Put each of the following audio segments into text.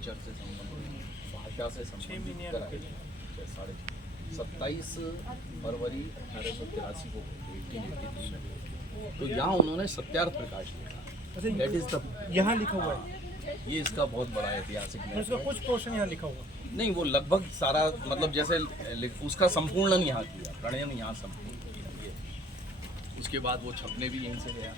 Culture से संबंधित, भाषा से संबंधित कराए 27 फरवरी 1883 को 1883 में। तो यहाँ उन्होंने सत्यार्थ प्रकाश लिखा। दैट इज द यहाँ लिखा हुआ है, ये इसका बहुत बड़ा ऐतिहासिक महत्व उसका है। कुछ पोर्शन यहाँ लिखा हुआ। नहीं, वो लगभग सारा, मतलब जैसे उसका संपूर्णन यहाँ किया, प्रणयन यहाँ संपूर्ण किया ये। उसके बाद वो छपने भी यहीं से गया।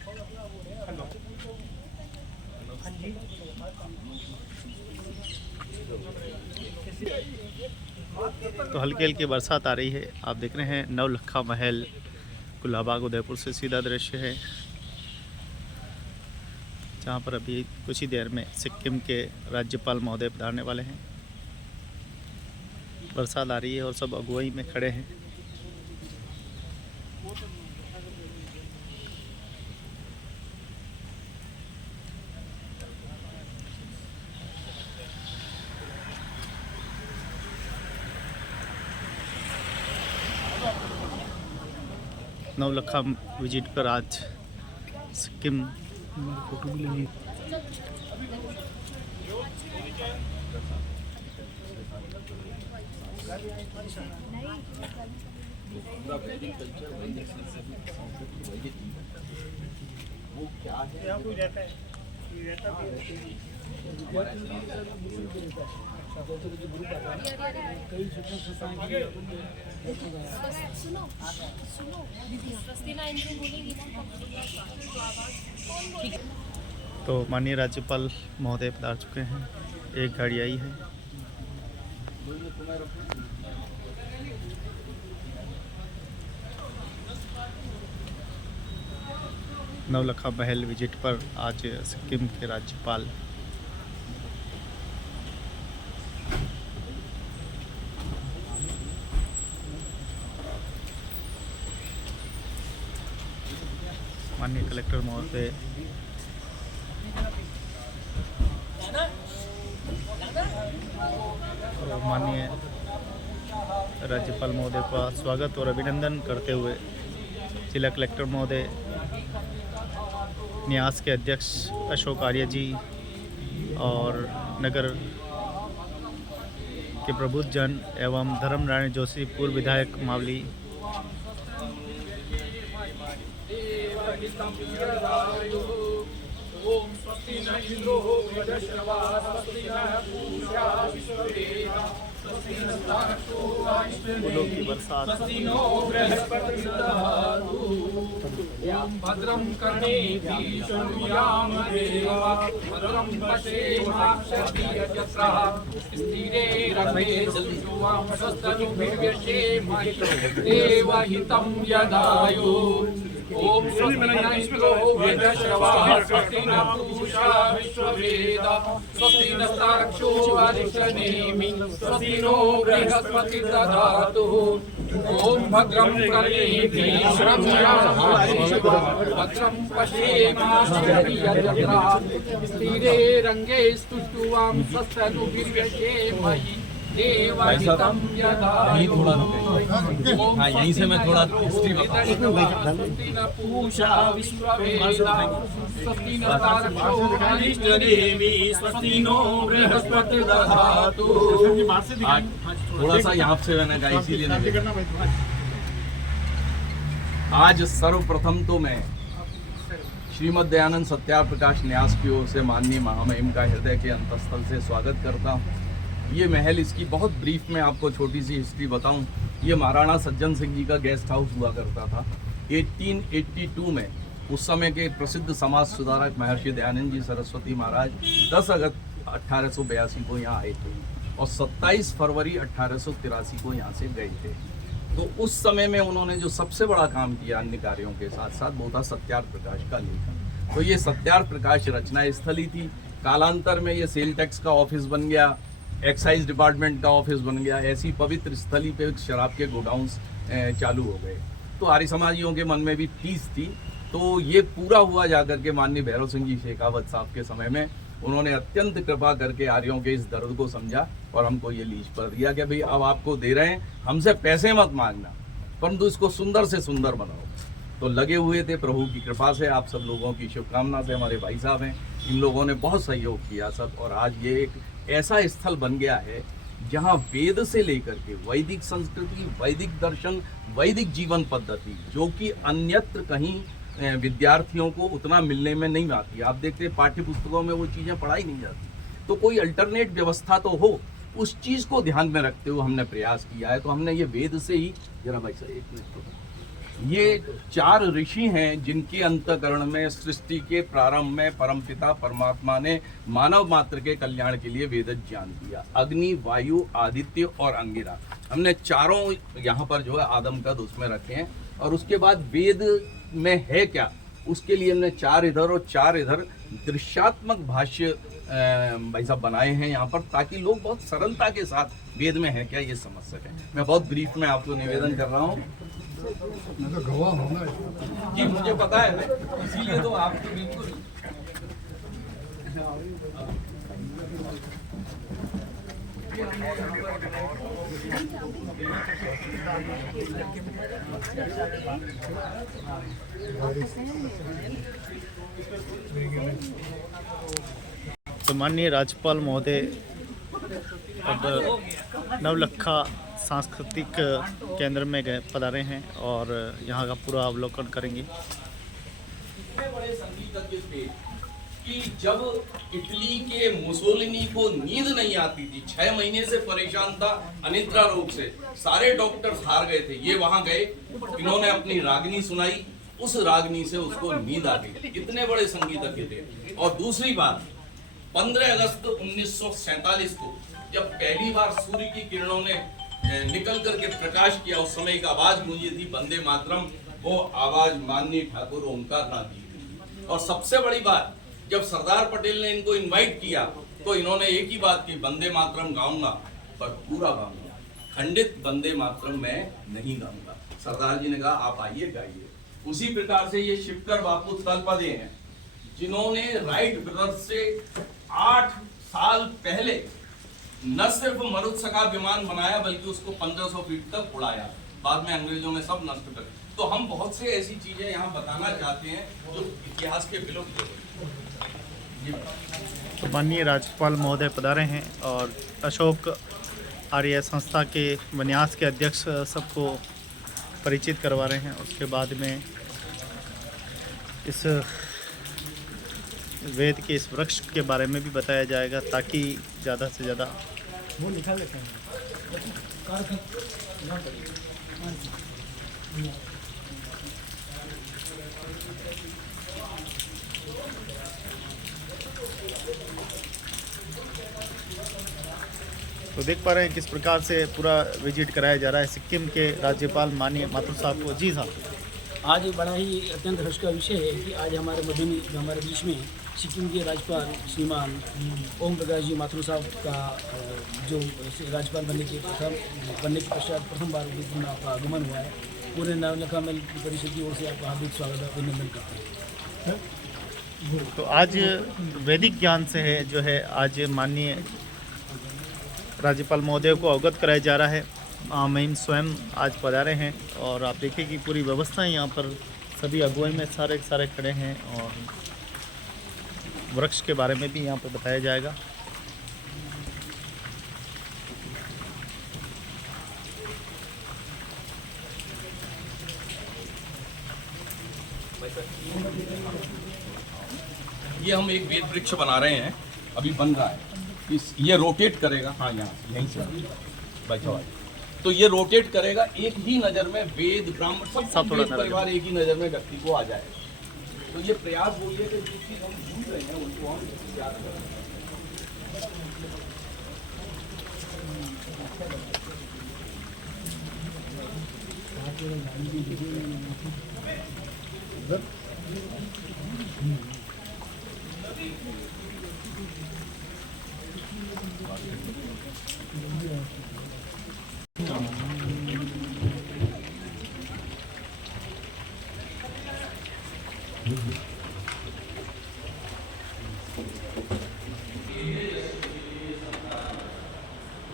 तो हल्की हल्की बरसात आ रही है। आप देख रहे हैं नवलखा महल, गुलाबाग उदयपुर से सीधा दृश्य है, जहाँ पर अभी कुछ ही देर में सिक्किम के राज्यपाल महोदय पधारने वाले हैं। बरसात आ रही है और सब अगुवाई में खड़े हैं। नवलखा विजिट पर आज सिक्किम फोटो भी लगी। पूरा वैदिक कल्चर, वैदिक संस्कृति, वैदिक वो क्या है, यहाँ कोई रहता है, कोई रहता भी है। तो माननीय राज्यपाल महोदय पधार चुके हैं। एक गाड़ी आई है। नवलखा महल विजिट पर आज सिक्किम के राज्यपाल माननीय कलेक्टर महोदय और माननीय राज्यपाल महोदय का स्वागत और अभिनंदन करते हुए जिला कलेक्टर महोदय, न्यास के अध्यक्ष अशोक आर्य जी और नगर के प्रबुद्ध जन एवं धर्मरानी जोशी पूर्व विधायक मावली, फूलों की बरसात। भद्रं कर्णेभिः शृणुयाम देवा, भद्रं पश्येमाक्षभिर्यजत्राः, स्थिरैरङ्गैस्तुष्टुवां स्वस्तनुभिर्व्यशेमहि देवहितं यदायुः। ओम स्वस्ति न इंद्रो वृद्धश्रवाः, स्वस्ति न पूषा विश्ववेदाः, स्वस्ति नस्तार्क्ष्यो अरिष्टनेमि, स्वस्ति नो बृहस्पतिर्दधातु। ओम भद्रं कर्णेभिः शृणुयाम देवा, भद्रं पश्येमाक्षभिर्यजत्राः, स्थिरैरङ्गैस्तुष्टुवां स्वस्तनुभिर्व्यशेमहि देवहितं यदायुः। हाँ, यहीं से मैं थोड़ा हिस्ट्री स्वस्ति न पूषा विश्ववेदाः, स्वस्ति न तारक्षो अरिष्टनेमि, स्वस्ति नो बृहस्पतिर्दधातु। थोड़ा सा यहाँ से मैंने कहा, इसीलिए आज सर्वप्रथम तो मैं श्रीमद् दयानंद सत्याप्रकाश न्यास की ओर से माननीय महामहिम का हृदय के अंतस्थल से स्वागत करता हूँ। ये महल, इसकी बहुत ब्रीफ में आपको छोटी सी हिस्ट्री बताऊं। ये महाराणा सज्जन सिंह जी का गेस्ट हाउस हुआ करता था। 1882 में उस समय के प्रसिद्ध समाज सुधारक महर्षि दयानंद जी सरस्वती महाराज 10 अगस्त 1882 को यहाँ आए थे और 27 फरवरी 1883 को यहाँ से गए थे। तो उस समय में उन्होंने जो सबसे बड़ा काम किया अन्य कार्यों के साथ साथ, वो था सत्यार्थ प्रकाश का लेखन। तो ये सत्यार्थ प्रकाश रचना स्थली थी। कालांतर में ये सेल टैक्स का ऑफिस बन गया, एक्साइज डिपार्टमेंट का ऑफिस बन गया। ऐसी पवित्र स्थली पे शराब के गोडाउन्स चालू हो गए। तो आर्य समाजियों के मन में भी टीस थी। तो ये पूरा हुआ जाकर के माननीय भैरव सिंह जी शेखावत साहब के समय में उन्होंने अत्यंत कृपा करके आर्यों के इस दर्द को समझा और हमको ये लीज पर दिया कि भाई अब आपको दे रहे हैं, हमसे पैसे मत मांगना, परंतु इसको सुंदर से सुंदर बनाओ। तो लगे हुए थे। प्रभु की कृपा से, आप सब लोगों की शुभकामना से, हमारे भाई साहब हैं, इन लोगों ने बहुत सहयोग किया सब, और आज ये एक ऐसा स्थल बन गया है जहाँ वेद से लेकर के वैदिक संस्कृति, वैदिक दर्शन, वैदिक जीवन पद्धति, जो कि अन्यत्र कहीं विद्यार्थियों को उतना मिलने में नहीं आती। आप देखते हैं पाठ्य पुस्तकों में वो चीज़ें पढ़ाई नहीं जाती, तो कोई अल्टरनेट व्यवस्था तो हो, उस चीज़ को ध्यान में रखते हुए हमने प्रयास किया है। तो हमने ये वेद से ही, जरा भाई साहब एक मिनट तो, ये 4 ऋषि हैं जिनके अंतःकरण में सृष्टि के प्रारंभ में परमपिता परमात्मा ने मानव मात्र के कल्याण के लिए वेद ज्ञान दिया। अग्नि, वायु, आदित्य और अंगिरा, हमने चारों यहाँ पर जो है आदम कद उसमें रखे हैं। और उसके बाद वेद में है क्या, उसके लिए हमने 4 इधर और 4 इधर दृश्यात्मक भाष्य भाई साहब बनाए हैं यहाँ पर, ताकि लोग बहुत सरलता के साथ वेद में है क्या ये समझ सकें। मैं बहुत ब्रीफ में आपको निवेदन कर रहा हूँ। मैं तो गवाह हूँ ना जी, मुझे पता है, इसीलिए तो आपको बिल्कुल तो माननीय राज्यपाल महोदय अब नवलखा सांस्कृतिक केंद्र में गए पधारे हैं और यहाँ का पूरा अवलोकन करेंगे। बड़े संगीतज्ञ थे कि जब इटली के मुसोलिनी को नींद नहीं आती थी, 6 महीने से परेशान था अनिद्रा रोग से, सारे डॉक्टर्स हार गए थे, ये वहां गए, इन्होंने अपनी रागनी सुनाई, उस रागनी से उसको नींद आ गई। इतने बड़े संगीतज्ञ थे। और दूसरी बात, 15 अगस्त 1947 को जब पहली बार सूर्य की किरणों ने निकल करके प्रकाश किया, उस समय एक आवाज गूंजी थी, वंदे मातरम, वो आवाज माननीय ठाकुर ओंकार नाथ जी थी। और सबसे बड़ी बात, जब सरदार पटेल ने इनको इनवाइट किया तो इन्होंने एक ही बात की, वंदे मातरम गाऊंगा पर पूरा गाऊंगा, खंडित वंदे मातरम मैं नहीं गाऊंगा। सरदार जी ने कहा आप आइए गाइए। उसी प्रकार से ये शिवकर बापू तलपदे हैं, जिन्होंने राइट ब्रदर्स से 8 साल पहले न सिर्फ मरुत्सका विमान बनाया बल्कि उसको 1500 फीट तक उड़ाया, बाद में अंग्रेजों ने सब नष्ट कर। तो हम बहुत से ऐसी चीजें यहाँ बताना चाहते हैं जो इतिहास के विलुप्त हो गई। तो माननीय राज्यपाल महोदय पधारे हैं और अशोक आर्य संस्था के विन्यास के अध्यक्ष सबको परिचित करवा रहे हैं। उसके बाद में इस वेद के इस वृक्ष के बारे में भी बताया जाएगा, ताकि ज़्यादा से ज़्यादा वो निकाल लेते हैं। तो देख पा रहे हैं किस प्रकार से पूरा विजिट कराया जा रहा है सिक्किम के राज्यपाल माननीय माथुर साहब को। जी साहब, आज बड़ा ही अत्यंत हर्ष का विषय है कि आज हमारे मध्य में हमारे बीच में सिक्किम के राज्यपाल श्रीमान ओम प्रकाश जी माथुर साहब का जो राज्यपाल बनने के पश्चात प्रथम बार आपका आगमन हुआ है। पूरे नवलखा मेल परिषद की ओर से आपका हार्दिक स्वागत अभिनंदन करते हैं। तो आज वैदिक ज्ञान से है जो है आज माननीय राज्यपाल महोदय को अवगत कराया जा रहा है। महिम स्वयं आज पधारे हैं और आप देखिए कि पूरी व्यवस्था यहाँ पर सभी अगुवाई में सारे खड़े हैं और वृक्ष के बारे में भी यहाँ पर बताया जाएगा। ये हम एक वेद वृक्ष बना रहे हैं, अभी बन रहा है। ये रोटेट करेगा, हाँ यहाँ यहीं से बैठा, तो ये रोटेट करेगा, एक ही नज़र में वेद ब्राह्मण सब वेद परिवार एक ही नज़र में व्यक्ति को आ जाएगा। तो ये प्रयास वो ये कि जो चीज़ हम ढूंढ रहे हैं उनको हम याद करें।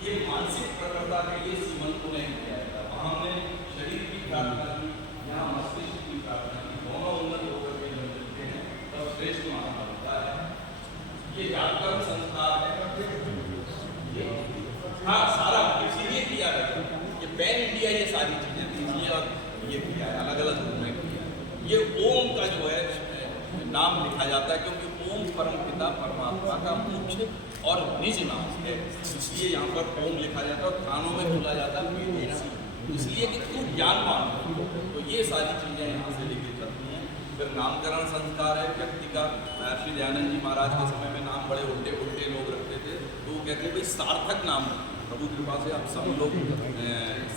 ये मानसिक प्रखरता के लिए सीमंत को नहीं किया जाता। हमने शरीर की प्रार्थना की, यहाँ मस्तिष्क की प्रार्थना की। ये किया है, अलग अलग रूप में किया है। ये ओम का जो है नाम लिखा जाता है क्योंकि ओम परमपिता परमात्मा का मुख्य और निज नाम है, इसलिए यहाँ पर ओम लिखा जाता है। और थानों में बोला जाता है वेदेसी, इसलिए कि तू ज्ञानवान है। तो ये सारी चीज़ें यहाँ से लेके चलती हैं। फिर नामकरण संस्कार है व्यक्ति का। श्री दयानंद जी महाराज के समय में नाम बड़े उल्टे उल्टे लोग रखते थे, तो वो कहते हैं भाई सार्थक नाम, प्रभु कृपा से आप सब लोग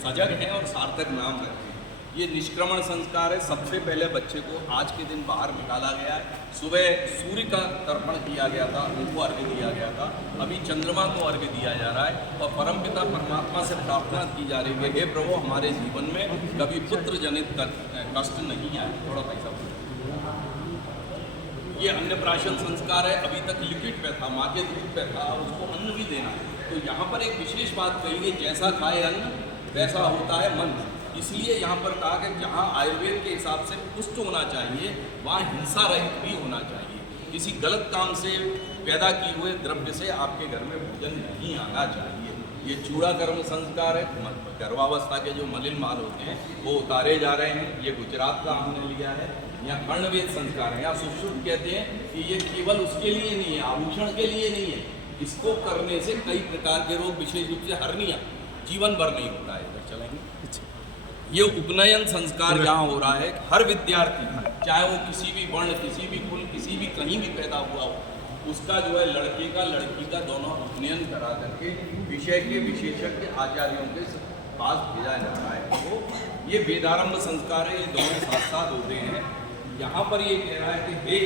सजग हैं और सार्थक नाम रखें। ये निष्क्रमण संस्कार है। सबसे पहले बच्चे को आज के दिन बाहर निकाला गया है। सुबह सूर्य का तर्पण किया गया था, उनको अर्घ्य दिया गया था, अभी चंद्रमा को अर्घ्य दिया जा रहा है और परमपिता परमात्मा से प्रार्थना की जा रही है, हे प्रभु हमारे जीवन में कभी पुत्र जनित कष्ट नहीं आए। थोड़ा पैसा ये अन्नप्राशन संस्कार है। अभी तक लिक्विड पे था, माँ के दूध पे था, उसको अन्न भी देना। तो यहाँ पर एक विशेष बात कही है, जैसा खाए अन्न वैसा होता है मन। इसलिए यहाँ पर कहा कि जहाँ आयुर्वेद के हिसाब से पुष्ट होना चाहिए, वहाँ हिंसा रहित भी होना चाहिए। किसी गलत काम से पैदा किए हुए द्रव्य से आपके घर में भोजन नहीं आना चाहिए। ये चूड़ा कर्म संस्कार है। गर्भावस्था के जो मलिन माल होते हैं वो उतारे जा रहे हैं। ये गुजरात का हमने लिया है। यहाँ कर्णवेद संस्कार है। यहाँ सुश्रुत कहते हैं कि ये केवल उसके लिए नहीं है, आभूषण के लिए नहीं है। इसको करने से कई प्रकार के रोग, विशेष रूप से हर्निया, जीवन भर नहीं होता है। इधर चलेंगे। ये उपनयन संस्कार यहाँ हो रहा है। हर विद्यार्थी, चाहे वो किसी भी वर्ण, किसी भी कुल, किसी भी कहीं भी पैदा हुआ हो, उसका जो है लड़के का लड़की का दोनों उपनयन करा करके विषय के विशेषज्ञ आचार्यों के पास भेजा जाता है। तो ये वेदारंभ संस्कार है। ये दोनों साथ साथ होते हैं। यहाँ पर ये कह रहा है कि हे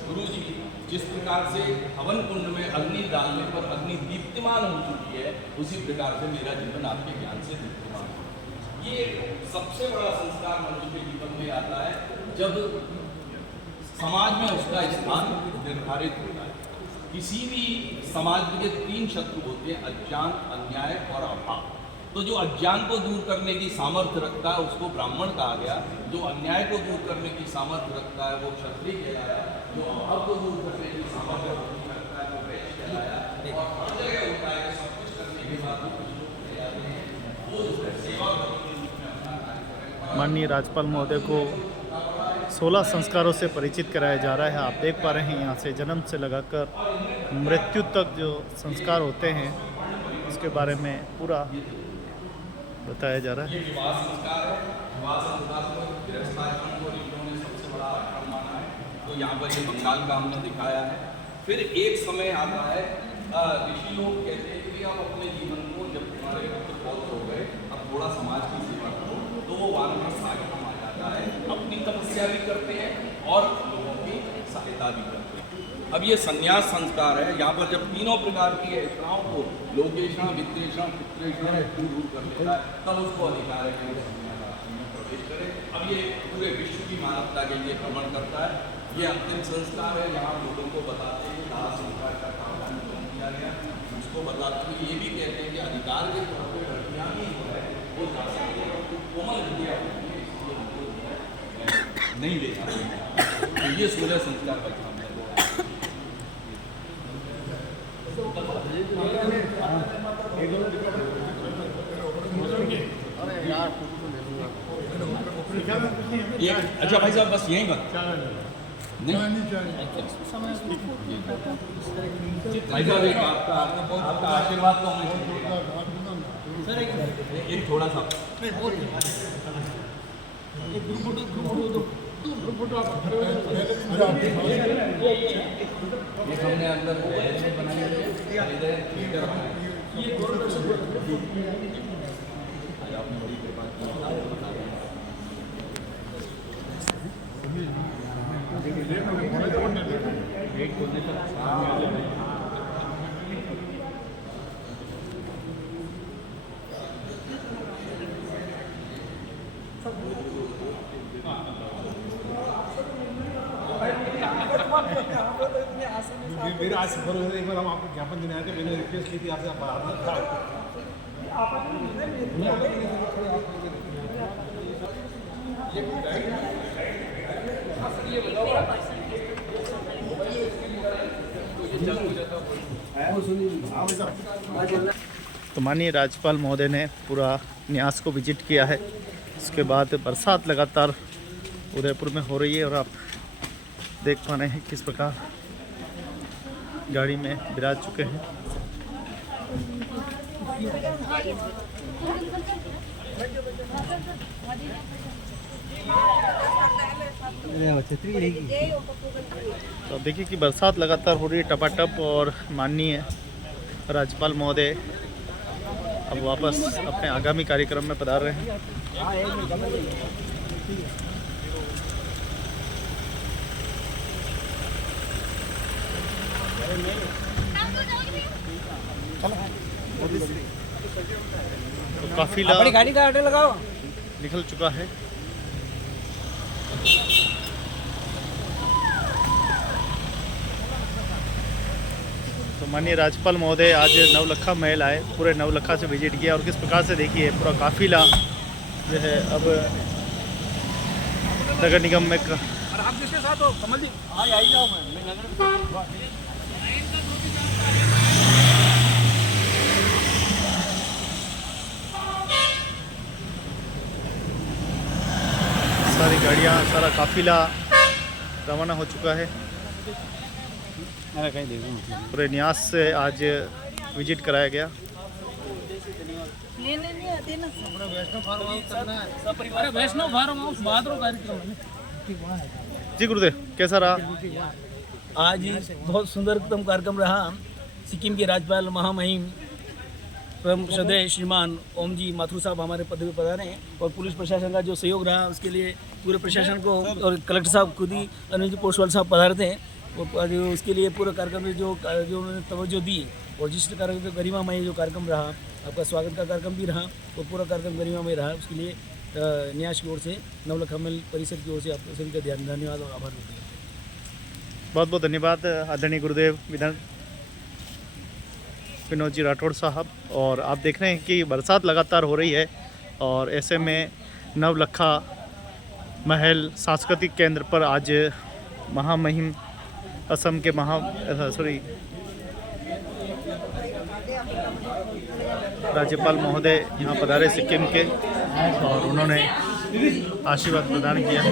गुरु जी, जिस प्रकार से हवन कुंड में अग्नि डालने पर अग्नि दीप्तिमान हो चुकी है, उसी प्रकार से मेरा जीवन आपके ज्ञान से दीप्तिमान हो। ये सबसे बड़ा संस्कार मनुष्य के जीवन में आता है जब समाज में उसका स्थान निर्धारित होता है। किसी भी समाज के 3 शत्रु होते हैं, अज्ञान, अन्याय और अभाव। तो जो अज्ञान को दूर करने की सामर्थ्य रखता है उसको ब्राह्मण कहा गया। जो अन्याय को दूर करने की सामर्थ्य रखता है वो क्षत्रिय कहलाया। जो अभाव को दूर करने की सामर्थ्य रखता है वो वैश्य कहलाया। और हर जगह होता है सब कुछ करने के बाद कुछ लोग कहलाते हैं वो सेवा के रूप में अपना कार्य करें। माननीय राज्यपाल महोदय को 16 संस्कारों से परिचित कराया जा रहा है। आप देख पा रहे हैं यहाँ से जन्म से लगाकर मृत्यु तक जो संस्कार होते हैं उसके बारे में पूरा बताया जा रहा है। ये विवाह संस्कार है। विवाह संस्कार को गृहस्थाश्रम को ऋषियों ने सबसे बड़ा आश्रम माना है। तो यहाँ पर ये बंगाल का हमने दिखाया है। फिर एक समय आता है, ऋषि लोग कहते हैं कि आप अपने जीवन को, जब तुम्हारे पुत्र पौत्र हो गए, अब थोड़ा समाज की सेवा करो, तो वो वानप्रस्थ आश्रम आ जाता है। अपनी तपस्या भी करते हैं और लोगों की सहायता भी करते हैं। अब ये संन्यास संस्कार है। यहाँ पर जब तीनों प्रकार की ऐसाओं को लोकेशण, वित्तेषण, पित्रेषण दूर कर लेता है, तब उसको अधिकार है कि वो संन्यास आश्रम में प्रवेश करे। अब ये पूरे विश्व की मानवता के लिए भ्रमण करता है। ये अंतिम संस्कार है। यहाँ लोगों को बताते हैं कि दाह संस्कार का प्रावधान किया गया, उसको बताते हुए ये भी कहते हैं कि अधिकार के तौर पर लड़कियाँ भी जो है वो जा सकती है, कोमल विद्या होती है, इसलिए उनको नहीं ले जाते। तो ये 16 संस्कार बच्चा ये। अच्छा भाई साहब बस यहीं बात नहीं भाई साहब, एक आपका आशीर्वाद तो हमें सर, एक थोड़ा सा ये हमने अंदर बनाई आपने बड़ी कृपा मेरे आज सफर हुआ था, एक बार हम आपको ज्ञापन देने आए थे, मैंने रिक्वेस्ट की थी आपसे, आप बाहर मत खाओ। तो माननीय राज्यपाल महोदय ने पूरा न्यास को विजिट किया है उसके बाद बरसात लगातार उदयपुर में हो रही है और आप देख पा रहे हैं किस प्रकार गाड़ी में विराज चुके हैं। तो अब देखिए कि बरसात लगातार हो रही है टपाटप, और माननीय राज्यपाल महोदय अब वापस अपने आगामी कार्यक्रम में पधार रहे हैं। तो काफिला गाड़ी का ऑर्डर लगाओ। निकल चुका है। तो माननीय राज्यपाल महोदय आज नवलखा महल आए, पूरे नवलखा से विजिट किया और किस प्रकार से देखिए पूरा काफिला जो है अब नगर निगम में आप किसके साथ हो? कमल जी आई जाओ। सारी गाड़ियाँ, सारा काफिला रवाना हो चुका है। पूरे न्यास से आज विजिट कराया गया। वैष्णव फार्म हाउस बहादुर कार्यक्रम। जी गुरुदेव, कैसा रहा? आज बहुत सुंदरतम कार्यक्रम रहा। सिक्किम के राज्यपाल महामहिम परम श्रद्धेय श्रीमान ओम जी माथुर साहब हमारे पद पे पधारे हैं, और पुलिस प्रशासन का जो सहयोग रहा उसके लिए पूरे प्रशासन को, और कलेक्टर साहब खुद ही अनिल पोस्टवाल साहब पधारे थे, और उसके लिए पूरे कार्यक्रम में जो उन्होंने तवज्जो दी, और जिस कार्यक्रम गरिमामय जो कार्यक्रम रहा, आपका स्वागत का कार्यक्रम भी रहा, और पूरा कार्यक्रम गरिमामय रहा, उसके लिए न्यास की ओर से, नवलखा महल परिसर की ओर से आप सभी का धन्यवाद और आभार व्यक्त करते हैं। बहुत बहुत धन्यवाद आदरणीय गुरुदेव विनोद जी राठौड़ साहब। और आप देख रहे हैं कि बरसात लगातार हो रही है, और ऐसे में नवलखा महल सांस्कृतिक केंद्र पर आज महामहिम असम के राज्यपाल महोदय यहाँ पधारे सिक्किम के, और उन्होंने आशीर्वाद प्रदान किया।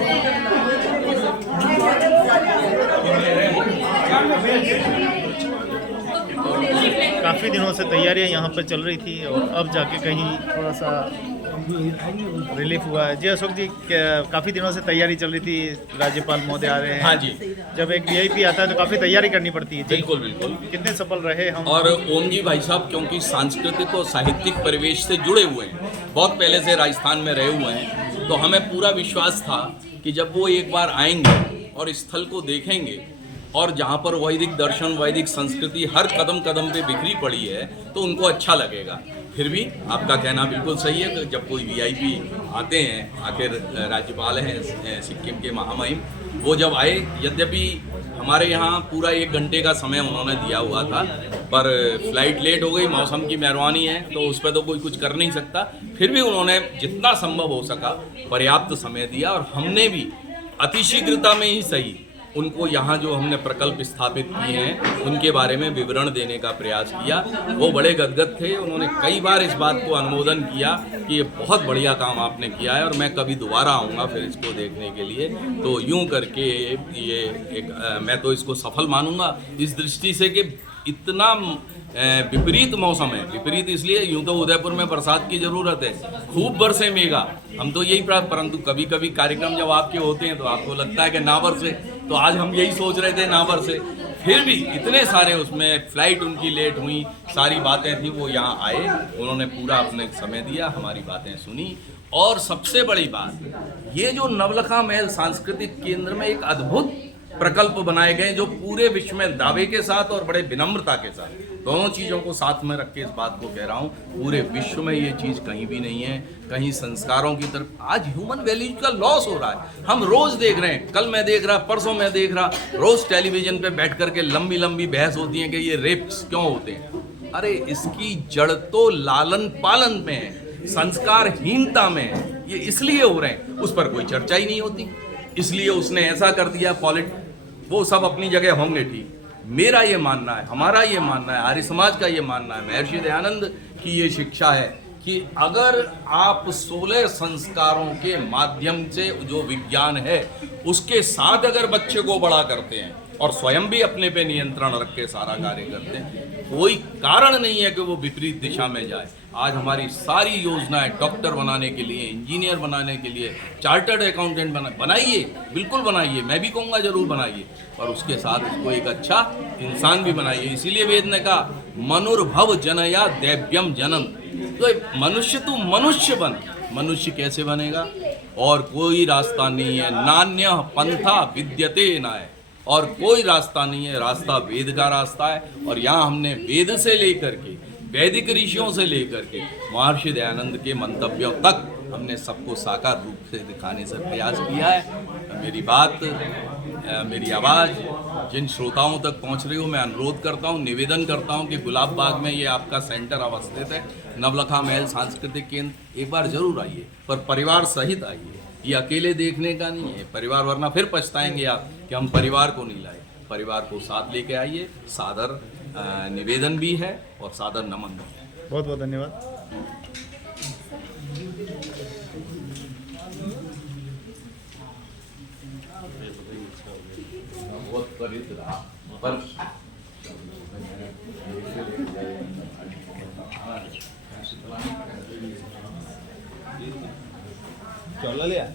काफ़ी दिनों से तैयारियां यहाँ पर चल रही थी, और अब जाके कहीं थोड़ा सा रिलीफ हुआ है। जी अशोक जी, काफ़ी दिनों से तैयारी चल रही थी, राज्यपाल महोदय आ रहे हैं। हाँ जी, जब एक वीआईपी आता है तो काफ़ी तैयारी करनी पड़ती है। बिल्कुल बिल्कुल। कितने सफल रहे हम? और ओम जी भाई साहब क्योंकि सांस्कृतिक और साहित्यिक परिवेश से जुड़े हुए हैं, बहुत पहले से राजस्थान में रहे हुए हैं, तो हमें पूरा विश्वास था कि जब वो एक बार आएंगे और इस स्थल को देखेंगे, और जहाँ पर वैदिक दर्शन, वैदिक संस्कृति हर कदम कदम पे बिखरी पड़ी है, तो उनको अच्छा लगेगा। फिर भी आपका कहना बिल्कुल सही है कि जब कोई वीआईपी आते हैं, आखिर राज्यपाल हैं सिक्किम के महामहिम, वो जब आए, यद्यपि हमारे यहाँ पूरा 1 घंटे का समय उन्होंने दिया हुआ था, पर फ्लाइट लेट हो गई, मौसम की मेहरबानी है, तो उस पर तो कोई कुछ कर नहीं सकता। फिर भी उन्होंने जितना संभव हो सका पर्याप्त समय दिया, और हमने भी अतिशीघ्रता में ही सही उनको यहाँ जो हमने प्रकल्प स्थापित किए हैं उनके बारे में विवरण देने का प्रयास किया। वो बड़े गदगद थे, उन्होंने कई बार इस बात को अनुमोदन किया कि ये बहुत बढ़िया काम आपने किया है, और मैं कभी दोबारा आऊँगा फिर इसको देखने के लिए। तो यूँ करके ये एक मैं तो इसको सफल मानूंगा इस दृष्टि से कि इतना विपरीत मौसम है। विपरीत इसलिए, यूं तो उदयपुर में बरसात की ज़रूरत है, खूब बरसे मेगा, हम तो यही परंतु कभी कभी कार्यक्रम जब आपके होते हैं तो आपको लगता है कि ना बरसे, तो आज हम यही सोच रहे थे ना बरसे। फिर भी इतने सारे उसमें फ्लाइट उनकी लेट हुई, सारी बातें थी, वो यहाँ आए, उन्होंने पूरा अपने समय दिया, हमारी बातें सुनी। और सबसे बड़ी बात, ये जो नवलखा महल सांस्कृतिक केंद्र में एक अद्भुत प्रकल्प बनाए गए जो पूरे विश्व में दावे के साथ और बड़े विनम्रता के साथ, दोनों चीज़ों को साथ में रख के इस बात को कह रहा हूँ, पूरे विश्व में ये चीज़ कहीं भी नहीं है। कहीं संस्कारों की तरफ आज ह्यूमन वैल्यूज का लॉस हो रहा है, हम रोज़ देख रहे हैं, कल मैं देख रहा, परसों मैं देख रहा, रोज़ टेलीविजन पे बैठ करके लंबी लंबी बहस होती है कि ये रेप्स क्यों होते हैं। अरे इसकी जड़ तो लालन पालन में है, संस्कारहीनता में है, ये इसलिए हो रहे हैं, उस पर कोई चर्चा ही नहीं होती। इसलिए उसने ऐसा कर दिया, वो सब अपनी जगह होंगे ठीक। मेरा ये मानना है, हमारा ये मानना है, आर्य समाज का ये मानना है, महर्षि दयानंद की ये शिक्षा है कि कि अगर आप 16 संस्कारों के माध्यम से जो विज्ञान है उसके साथ अगर बच्चे को बड़ा करते हैं और स्वयं भी अपने पे नियंत्रण रख के सारा कार्य करते हैं, कोई कारण नहीं है कि वो विपरीत दिशा में जाए। आज हमारी सारी योजनाएं डॉक्टर बनाने के लिए, इंजीनियर बनाने के लिए, चार्टर्ड अकाउंटेंट बनाइए, बिल्कुल बनाइए, मैं भी कहूँगा जरूर बनाइए, और उसके साथ उसको एक अच्छा इंसान भी बनाइए। इसीलिए वेद ने कहा मनुर्भव जनया दैव्यम जनम, तो मनुष्य तू मनुष्य बन। मनुष्य कैसे बनेगा? और कोई रास्ता नहीं है, नान्य पंथा विद्यते नाय, और कोई रास्ता नहीं है, रास्ता वेद का रास्ता है। और यहाँ हमने वेद से लेकर के, वैदिक ऋषियों से लेकर के महर्षि दयानंद के मंतव्यों तक हमने सबको साकार रूप से दिखाने से प्रयास किया है। मेरी बात, मेरी आवाज़ जिन श्रोताओं तक पहुंच रही हो, मैं अनुरोध करता हूं, निवेदन करता हूं कि गुलाब बाग में ये आपका सेंटर अवस्थित है, नवलखा महल सांस्कृतिक केंद्र, एक बार जरूर आइए, पर परिवार सहित आइए। ये अकेले देखने का नहीं है परिवार, वरना फिर पछताएंगे आप कि हम परिवार को नहीं लाए। परिवार को साथ लेके आइए। सादर निवेदन भी है और सादर नमन भी है। बहुत बहुत धन्यवाद। बहुत त्वरित रहा पर चला लिया